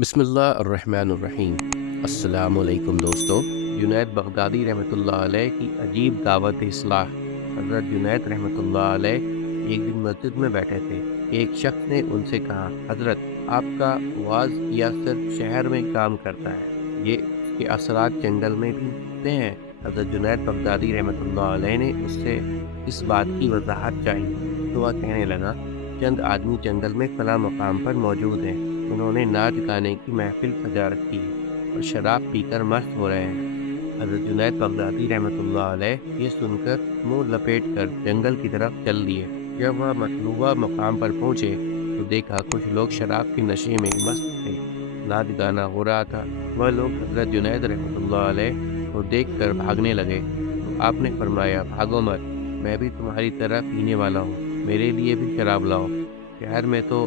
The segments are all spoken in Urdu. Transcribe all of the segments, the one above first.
بسم اللہ الرحمن الرحیم۔ السلام علیکم دوستو۔ جنید بغدادی رحمۃ اللہ علیہ کی عجیب دعوت اصلاح۔ حضرت جنید رحمۃ اللہ علیہ ایک دن مسجد میں بیٹھے تھے۔ ایک شخص نے ان سے کہا، حضرت آپ کا واعظ یا صرف شہر میں کام کرتا ہے؟ یہ اس کے اثرات جنگل میں بھی ہوتے ہیں؟ حضرت جنید بغدادی رحمۃ اللہ علیہ نے اس سے اس بات کی وضاحت چاہی تو وہ کہنے لگا، چند آدمی جنگل میں فلاں مقام پر موجود ہیں۔ انہوں نے ناچ گانے کی محفل سجا رکھی ہے اور شراب پی کر مست ہو رہے ہیں۔ حضرت جنید بغدادی رحمۃ اللہ علیہ یہ سن کر منہ لپیٹ کر جنگل کی طرف چل دیے۔ جب وہ مطلوبہ مقام پر پہنچے تو دیکھا کچھ لوگ شراب کے نشے میں مست تھے، ناچ گانا ہو رہا تھا۔ وہ لوگ حضرت جنید رحمۃ اللہ علیہ کو دیکھ کر بھاگنے لگے تو آپ نے فرمایا، بھاگو مت، میں بھی تمہاری طرح پینے والا ہوں، میرے لیے بھی شراب لاؤ۔ شہر میں تو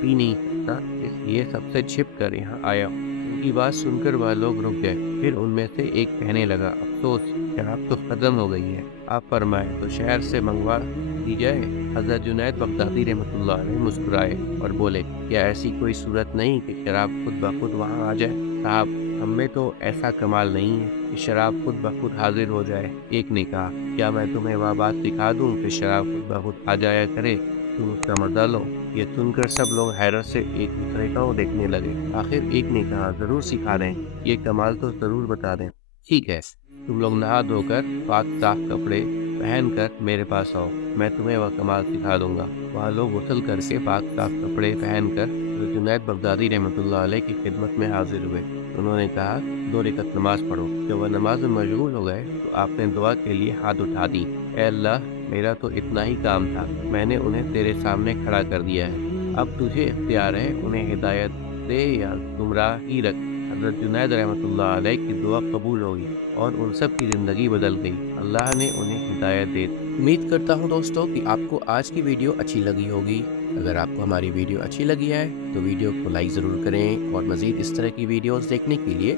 پی نہیں سکتا، اس لیے سب سے چھپ کر یہاں آیا ہوں۔ ان کی بات سن کر وہ لوگ رک گئے۔ پھر ان میں سے ایک کہنے لگا، افسوس، شراب تو ختم ہو گئی ہے، آپ فرمائیں تو شہر سے منگوا دی جائے۔ حضرت جنید بغدادی رحمۃ اللہ علیہ مسکرائے اور بولے، کیا ایسی کوئی صورت نہیں کہ شراب خود بخود وہاں آ جائے؟ صاحب، ہم میں تو ایسا کمال نہیں ہے کہ شراب خود بخود حاضر ہو جائے۔ ایک نے کہا، کیا میں تمہیں وہ بات سکھا دوں کہ شراب خود بخود آ جایا کرے، تم اس کا مزہ لو؟ یہ سن کر سب لوگ حیرت سے ایک دوسرے کو دیکھنے لگے۔ آخر ایک نے کہا، ضرور سکھا دیں، یہ کمال تو ضرور بتا دیں۔ ٹھیک ہے، تم لوگ نہا دھو کر پاک صاف کپڑے پہن کر میرے پاس آؤ، میں تمہیں وہ کمال سکھا دوں گا۔ وہاں لوگ غسل کر کے پاک صاف کپڑے پہن کر حضرت جنید بغدادی رحمۃ اللہ علیہ کی خدمت میں حاضر ہوئے۔ انہوں نے کہا، 2 رکعت نماز پڑھو۔ جب وہ نماز میں مشغول ہو گئے تو آپ نے دعا کے لیے ہاتھ اٹھا دی، اے اللہ، میرا تو اتنا ہی کام تھا، میں نے انہیں تیرے سامنے کھڑا کر دیا ہے، اب تجھے اختیار ہے، انہیں ہدایت دے یا گمراہ ہی رکھ۔ حضرت جنید رحمۃ اللہ علیہ کی دعا قبول ہوئی اور ان سب کی زندگی بدل گئی، اللہ نے انہیں ہدایت دے دی۔ امید کرتا ہوں دوستو کہ آپ کو آج کی ویڈیو اچھی لگی ہوگی۔ اگر آپ کو ہماری ویڈیو اچھی لگی ہے تو ویڈیو کو لائک ضرور کریں، اور مزید اس طرح کی ویڈیوز دیکھنے کے لیے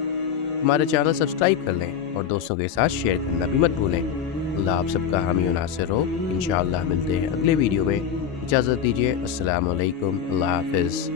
ہمارا چینل سبسکرائب کر لیں اور دوستوں کے ساتھ شیئر کرنا بھی مت بھولیں۔ اللہ آپ سب کا حامی و ناصر ہو۔ انشاءاللہ ملتے ہیں اگلے ویڈیو میں۔ اجازت دیجیے، السلام علیکم، اللہ حافظ۔